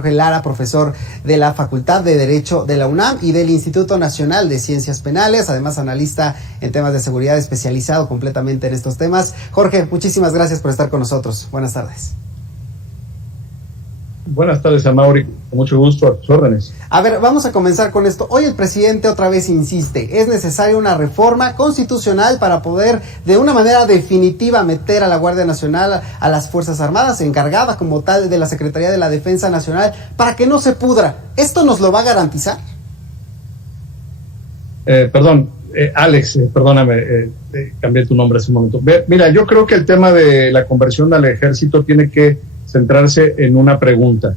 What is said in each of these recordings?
Jorge Lara, profesor de la Facultad de Derecho de la UNAM y del Instituto Nacional de Ciencias Penales, además analista en temas de seguridad, especializado completamente en estos temas. Jorge, muchísimas gracias por estar con nosotros. Buenas tardes. Buenas tardes, Amaury. Con mucho gusto, a tus órdenes. A ver, vamos a comenzar con esto. Hoy el presidente otra vez insiste, es necesaria una reforma constitucional para poder de una manera definitiva meter a la Guardia Nacional, a las Fuerzas Armadas, encargada como tal de la Secretaría de la Defensa Nacional, para que no se pudra. ¿Esto nos lo va a garantizar? Alex, perdóname, cambié tu nombre hace un momento. Mira, yo creo que el tema de la conversión al ejército tiene que centrarse en una pregunta.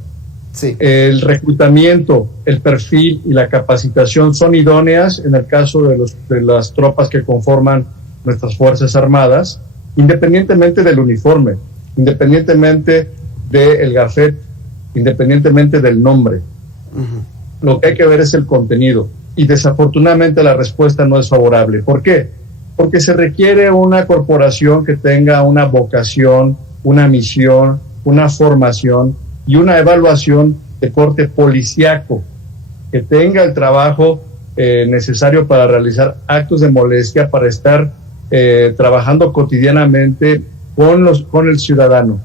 Sí. El reclutamiento, el perfil y la capacitación son idóneas en el caso de las tropas que conforman nuestras Fuerzas Armadas, independientemente del uniforme, independientemente del gafet, independientemente del nombre. Uh-huh. Lo que hay que ver es el contenido. Y desafortunadamente la respuesta no es favorable. ¿Por qué? Porque se requiere una corporación que tenga una vocación, una misión, una formación y una evaluación de corte policíaco, que tenga el trabajo necesario para realizar actos de molestia, para estar trabajando cotidianamente con el ciudadano.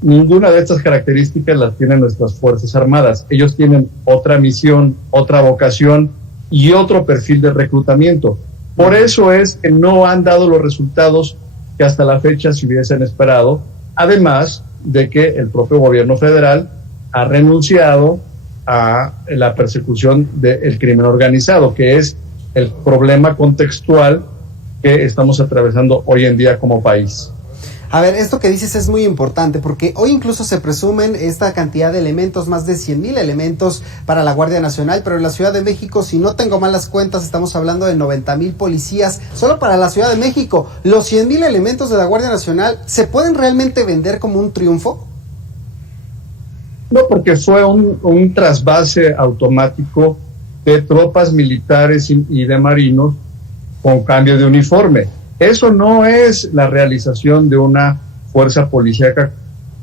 Ninguna de estas características las tienen nuestras Fuerzas Armadas. Ellos tienen otra misión, otra vocación y otro perfil de reclutamiento. Por eso es que no han dado los resultados que hasta la fecha se hubiesen esperado, además de que el propio gobierno federal ha renunciado a la persecución del crimen organizado, que es el problema contextual que estamos atravesando hoy en día como país. A ver, esto que dices es muy importante porque hoy incluso se presumen esta cantidad de elementos, más de 100,000 elementos para la Guardia Nacional, pero en la Ciudad de México, si no tengo malas cuentas, estamos hablando de 90,000 policías solo para la Ciudad de México. ¿Los 100,000 elementos de la Guardia Nacional se pueden realmente vender como un triunfo? No, porque fue un trasvase automático de tropas militares y de marinos con cambio de uniforme. Eso no es la realización de una fuerza policíaca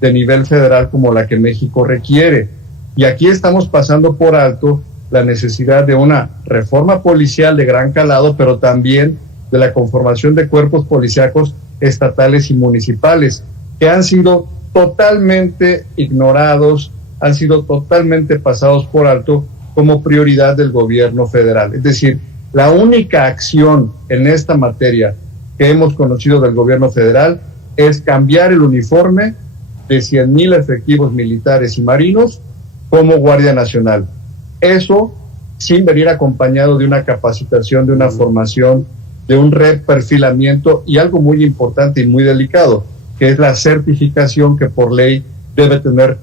de nivel federal como la que México requiere. Y aquí estamos pasando por alto la necesidad de una reforma policial de gran calado, pero también de la conformación de cuerpos policíacos estatales y municipales, que han sido totalmente ignorados, han sido totalmente pasados por alto como prioridad del gobierno federal. Es decir, la única acción en esta materia que hemos conocido del gobierno federal es cambiar el uniforme de 100,000 efectivos militares y marinos como Guardia Nacional. Eso sin venir acompañado de una capacitación, de una formación, de un reperfilamiento y algo muy importante y muy delicado, que es la certificación que por ley debe tener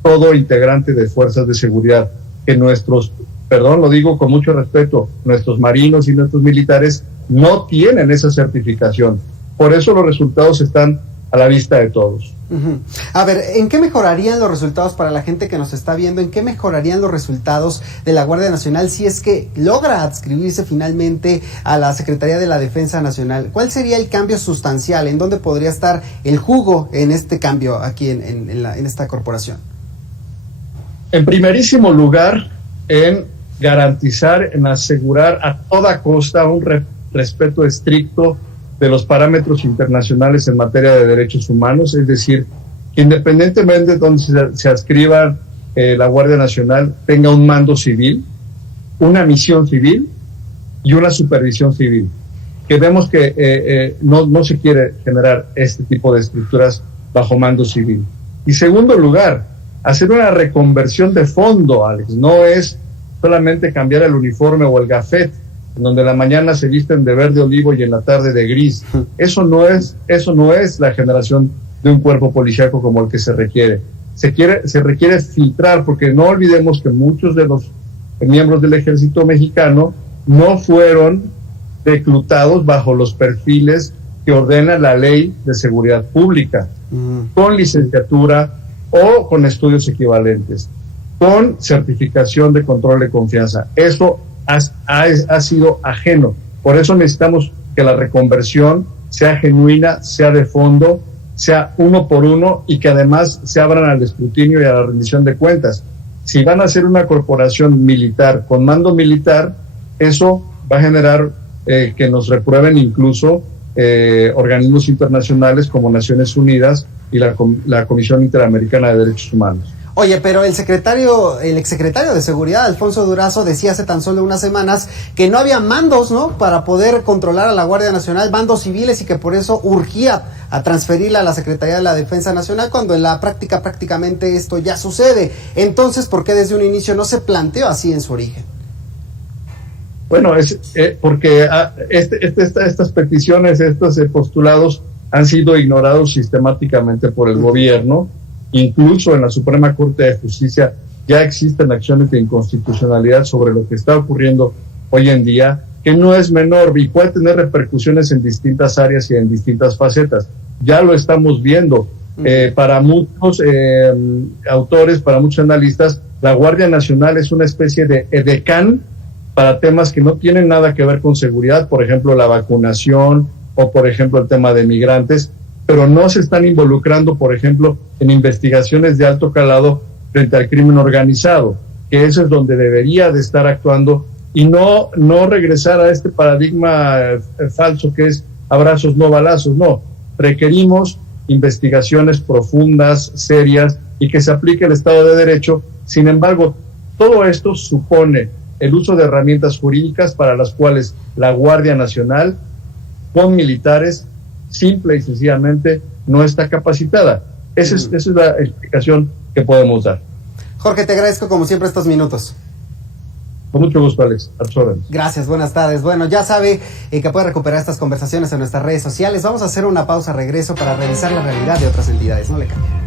todo integrante de fuerzas de seguridad, que nuestros, lo digo con mucho respeto, nuestros marinos y nuestros militares no tienen esa certificación. Por eso los resultados están a la vista de todos. Uh-huh. A ver, ¿en qué mejorarían los resultados para la gente que nos está viendo? ¿En qué mejorarían los resultados de la Guardia Nacional si es que logra adscribirse finalmente a la Secretaría de la Defensa Nacional? ¿Cuál sería el cambio sustancial? ¿En dónde podría estar el jugo en este cambio aquí en esta corporación? En primerísimo lugar, en garantizar, en asegurar a toda costa un respeto estricto de los parámetros internacionales en materia de derechos humanos, es decir, que independientemente de donde se adscriba la Guardia Nacional, tenga un mando civil, una misión civil y una supervisión civil. Que vemos que no se quiere generar este tipo de estructuras bajo mando civil. Y segundo lugar, hacer una reconversión de fondo, Alex, no es solamente cambiar el uniforme o el gafet, en donde en la mañana se visten de verde olivo y en la tarde de gris. Eso no es la generación de un cuerpo policíaco como el que se requiere. Se requiere filtrar, porque no olvidemos que muchos de los miembros del ejército mexicano no fueron reclutados bajo los perfiles que ordena la Ley de Seguridad Pública, con licenciatura o con estudios equivalentes, con certificación de control de confianza. Eso ha sido ajeno. Por eso necesitamos que la reconversión sea genuina, sea de fondo, sea uno por uno y que además se abran al escrutinio y a la rendición de cuentas. Si van a ser una corporación militar con mando militar, eso va a generar que nos reprueben incluso organismos internacionales como Naciones Unidas y la Comisión Interamericana de Derechos Humanos. Oye, pero el exsecretario de Seguridad, Alfonso Durazo, decía hace tan solo unas semanas que no había mandos, ¿no?, para poder controlar a la Guardia Nacional, mandos civiles, y que por eso urgía a transferirla a la Secretaría de la Defensa Nacional, cuando en la práctica prácticamente esto ya sucede. Entonces, ¿por qué desde un inicio no se planteó así en su origen? Bueno, es porque estas peticiones, estos postulados han sido ignorados sistemáticamente por el gobierno. Incluso en la Suprema Corte de Justicia ya existen acciones de inconstitucionalidad sobre lo que está ocurriendo hoy en día, que no es menor y puede tener repercusiones en distintas áreas y en distintas facetas. Ya lo estamos viendo. Para muchos autores, para muchos analistas, la Guardia Nacional es una especie de edecán para temas que no tienen nada que ver con seguridad, por ejemplo, la vacunación o, por ejemplo, el tema de migrantes, pero no se están involucrando, por ejemplo, en investigaciones de alto calado frente al crimen organizado, que eso es donde debería de estar actuando, y no regresar a este paradigma falso que es abrazos, no balazos. No, requerimos investigaciones profundas, serias, y que se aplique el Estado de Derecho. Sin embargo, todo esto supone el uso de herramientas jurídicas para las cuales la Guardia Nacional, con militares, simple y sencillamente no está capacitada. Esa es la explicación que podemos dar. Jorge, te agradezco como siempre estos minutos. Con mucho gusto, Alex. A tus órdenes. Gracias, buenas tardes. Bueno, ya sabe que puede recuperar estas conversaciones en nuestras redes sociales. Vamos a hacer una pausa, regreso para revisar la realidad de otras entidades. No le cambie.